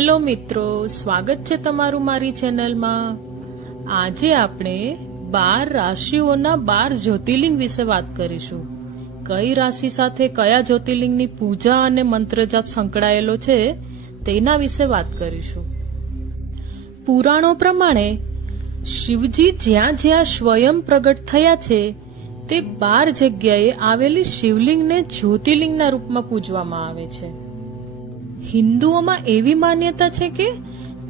Hello મિત્રો, સ્વાગત છે તમારું મારી ચેનલમાં। આજે આપણે 12 રાશિઓના 12 જ્યોતિર્લિંગ વિશે વાત કરીશું। કઈ રાશિ સાથે કયા જ્યોતિર્લિંગની પૂજા અને મંત્ર જાપ સંકળાયેલો છે તેના વિશે વાત કરીશું। પુરાણો પ્રમાણે શિવજી જ્યાં જ્યાં સ્વયં પ્રગટ થયા છે તે 12 જગ્યાએ આવેલી શિવલિંગને જ્યોતિર્લિંગના રૂપમાં પૂજવામાં આવે છે। હિન્દુઓમાં એવી માન્યતા છે કે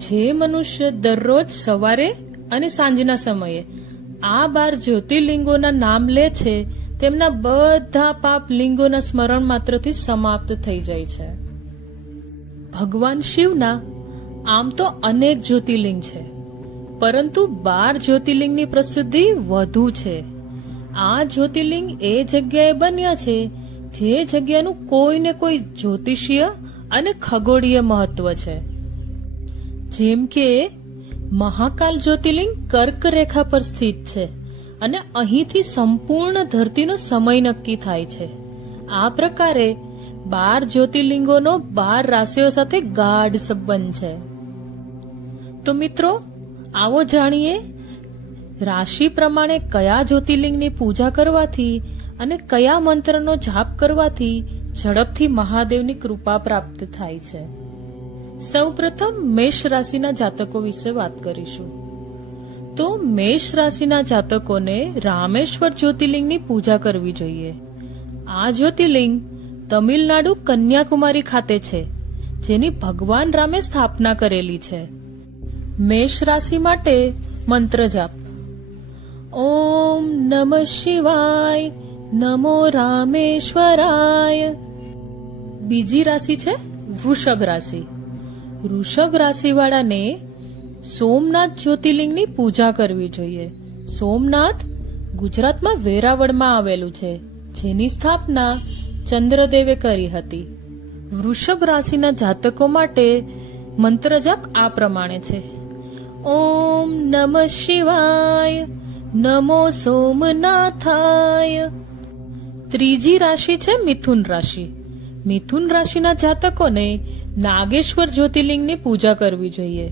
જે મનુષ્ય દરરોજ સવારે અને સાંજના સમયે આ 12 જ્યોતિર્લિંગોના નામ લે છે તેમના બધા પાપ લિંગોના સ્મરણ માત્રથી સમાપ્ત થઈ જાય છે। ભગવાન શિવના આમ તો અનેક જ્યોતિર્લિંગ છે, પરંતુ 12 જ્યોતિર્લિંગની પ્રસિદ્ધિ વધુ છે। આ જ્યોતિર્લિંગ એ જગ્યાએ બન્યા છે જે જગ્યાનું કોઈ ને કોઈ જ્યોતિષીય અને ખગોળીય મહત્વ છે। જેમ કે મહાકાલ જ્યોતિર્લિંગ કર્ક રેખા પર સ્થિત છે અને અહીંથી સંપૂર્ણ ધરતીનો સમય નક્કી થાય છે। આ પ્રકારે 12 જ્યોતિર્લિંગોનો 12 રાશિઓ સાથે ગાઢ સંબંધ છે। તો મિત્રો, આવો જાણીએ રાશિ પ્રમાણે કયા જ્યોતિર્લિંગની પૂજા કરવાથી અને કયા મંત્રનો જાપ કરવાથી ઝડપથી મહાદેવની કૃપા પ્રાપ્ત થાય છે। સૌપ્રથમ મેષ રાશિના જાતકો વિશે વાત કરીશું। તો મેષ રાશિના જાતકોને રામેશ્વર જ્યોતિર્લિંગની પૂજા કરવી જોઈએ। આ જ્યોતિર્લિંગ તમિલનાડુ કન્યાકુમારી ખાતે છે, જેની ભગવાન રામે સ્થાપના કરેલી છે। મેષ રાશિ માટે મંત્ર જાપ: ઓમ નમઃ શિવાય, નમો રામેશ્વરાય। બીજી રાશિ છે વૃષભ રાશિ। વૃષભ રાશિ વાળાને સોમનાથ જ્યોતિર્લિંગની પૂજા કરવી જોઈએ। સોમનાથ ગુજરાતમાં વેરાવળમાં આવેલું છે, જેની સ્થાપના ચંદ્રદેવે કરી હતી। વૃષભ રાશિના જાતકો માટે મંત્ર જાપ આ પ્રમાણે છે: ઓમ નમઃ શિવાય, નમો સોમનાથાય। ત્રીજી રાશિ છે મિથુન રાશિ। મિથુન રાશિના જાતકોને નાગેશ્વર જ્યોતિર્લિંગની પૂજા કરવી જોઈએ।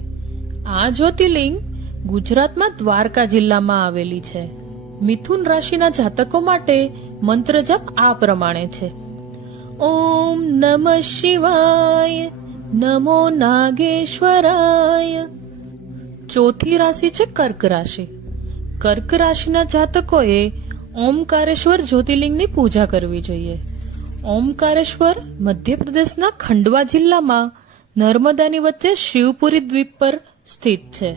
આ જ્યોતિર્લિંગ ગુજરાતમાં દ્વારકા જિલ્લામાં આવેલી છે। મિથુન રાશિના જાતકો માટે મંત્ર જાપ આ પ્રમાણે છે: ઓમ નમઃ શિવાય, નમો નાગેશ્વરાય। ચોથી રાશિ છે કર્ક રાશિ। કર્ક રાશિના જાતકોએ ઓમકારેશ્વર જ્યોતિર્લિંગની પૂજા કરવી જોઈએ। ઓમકારેશ્વર મધ્યપ્રદેશના ખંડવા જિલ્લામાં નર્મદાની વચ્ચે શિવપુરી દ્વીપ પર સ્થિત છે।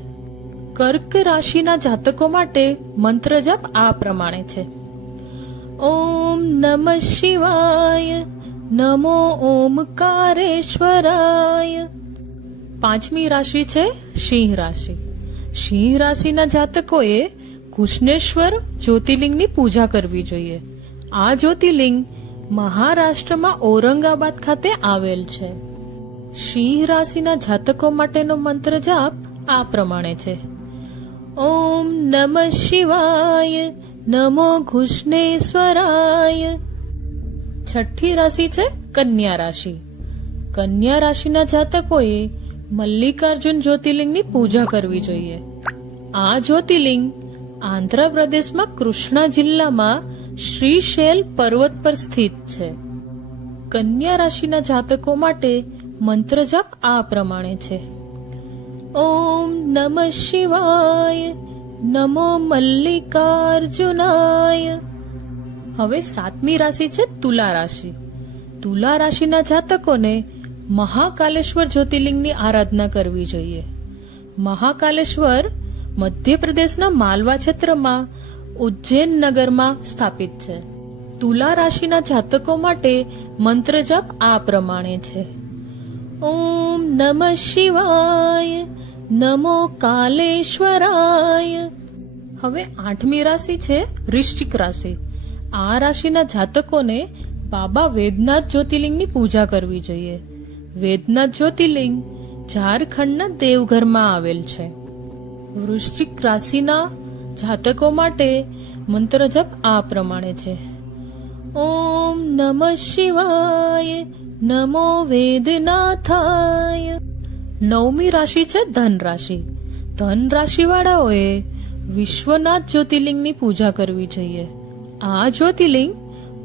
કર્ક રાશિના જાતકો માટે મંત્ર જાપ આ પ્રમાણે છે: ઓમ નમઃ શિવાય, નમો ઓમકારેશ્વરાય। પાંચમી રાશિ છે સિંહ રાશિ। સિંહ રાશિના જાતકોએ કૃષ્ણેશ્વર જ્યોતિર્લિંગની પૂજા કરવી જોઈએ। આ જ્યોતિર્લિંગ મહારાષ્ટ્રમાં ઔરંગાબાદ ખાતે આવેલ છે। સિંહ રાશિના જાતકો માટેનો મંત્ર જાપ આ પ્રમાણે છે: ઓમ નમઃ શિવાય, નમો કૃષ્ણેશ્વરાય। છઠ્ઠી રાશિ છે કન્યા રાશિ। કન્યા રાશિના જાતકોએ મલ્લિકાર્જુન જ્યોતિર્લિંગની પૂજા કરવી જોઈએ। આ જ્યોતિર્લિંગ આંધ્રપ્રદેશમાં કૃષ્ણા જિલ્લામાં શ્રીશૈલ પર્વત પર સ્થિત છે। કન્યા રાશિના જાતકો માટે મંત્ર જાપ આ પ્રમાણે છે: ઓમ નમઃ શિવાય, નમો મલ્લિકાર્જુનાય। હવે સાતમી રાશિ છે તુલા રાશિ। તુલા રાશિના જાતકોને મહાકાલેશ્વર જ્યોતિર્લિંગની આરાધના કરવી જોઈએ। મહાકાલેશ્વર મધ્યપ્રદેશના માલવા ક્ષેત્રમાં ઉજ્જૈન નગરમાં સ્થાપિત છે। તુલા રાશિના જાતકો માટે મંત્ર જાપ આ પ્રમાણે છે: ઓમ નમઃ શિવાય, નમો કાલેશ્વરાય। હવે આઠમી રાશિ છે વૃશ્ચિક રાશિ। આ રાશિના જાતકોને બાબા વેદનાથ જ્યોતિર્લિંગની પૂજા કરવી જોઈએ। વેદનાથ જ્યોતિર્લિંગ ઝારખંડના દેવઘરમાં આવેલ છે। વૃશ્ચિક રાશિના જાતકો માટે મંત્ર જપ આ પ્રમાણે છે: ઓમ નમઃ શિવાય, નમો વેદનાથાય। 9મી રાશિ છે ધન રાશિ. ધન રાશિ વાળાઓએ વિશ્વનાથ જ્યોતિર્લિંગની પૂજા કરવી જોઈએ. આ જ્યોતિર્લિંગ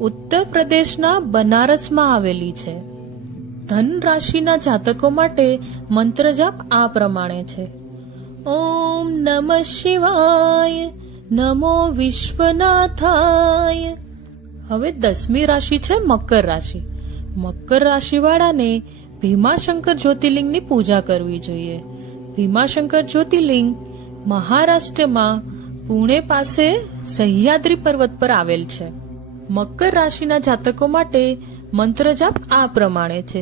ઉત્તર પ્રદેશના બનારસમાં આવેલી છે. ધન રાશિના જાતકો માટે મંત્ર જાપ આ પ્રમાણે છે: ઓમ નમઃ શિવાય, નમો વિશ્વનાથાય. હવે 10મી રાશિ છે મકર રાશિ. મકર રાશિ વાળાને ભીમાશંકર જ્યોતિર્લિંગની પૂજા કરવી જોઈએ. ભીમાશંકર જ્યોતિર્લિંગ મહારાષ્ટ્રમાં પુણે પાસે સહ્યાદ્રી પર્વત પર આવેલ છે. મકર રાશિના જાતકો માટે મંત્ર જાપ આ પ્રમાણે છે: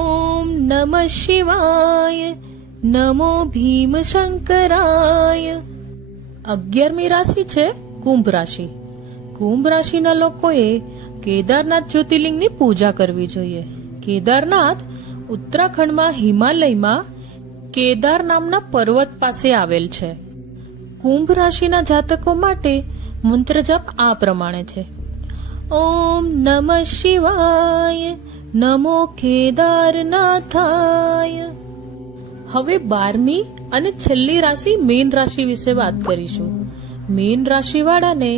ઓમ નમઃ શિવાય, નમો ભીમશંકરાય. 11મી રાશિ છે કુંભ રાશિ. કુંભ રાશિના લોકોએ કેદારનાથ જ્યોતિર્લિંગની પૂજા કરવી જોઈએ. કેદારનાથ ઉત્તરાખંડમાં હિમાલયમાં કેદાર નામના પર્વત પાસે આવેલ છે. કુંભ રાશિના જાતકો માટે મંત્ર જાપ આ પ્રમાણે છે: ઓમ નમઃ શિવાય, નમો કેદારનાથાય. હવે 12મી અને છેલ્લી રાશિ મીન રાશિ વિશે વાત કરીશું. મીન રાશિ વાળાને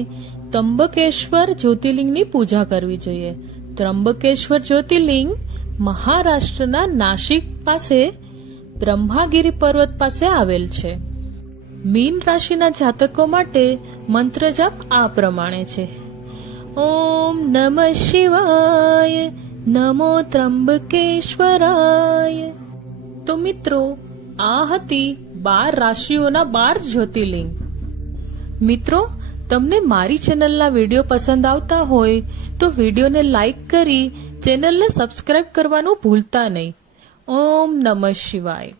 ત્રંબકેશ્વર જ્યોતિર્લિંગની પૂજા કરવી જોઈએ. ત્રંબકેશ્વર જ્યોતિર્લિંગ મહારાષ્ટ્રના નાસિક પાસે બ્રહ્માગીરી પર્વત પાસે આવેલ છે. મીન રાશિના જાતકો માટે મંત્ર જાપ આ પ્રમાણે છે: ઓમ નમઃ શિવાય, નમો ત્રંબકેશ્વરાય. તો મિત્રો, આ હતી 12 રાશિઓના 12 જ્યોતિર્લિંગ. મિત્રો, તમને મારી ચેનલના વિડીયો પસંદ આવતા હોય તો વિડીયોને લાઈક કરી ચેનલને સબસ્ક્રાઇબ કરવાનું ભૂલતા નહીં. ઓમ નમઃ શિવાય.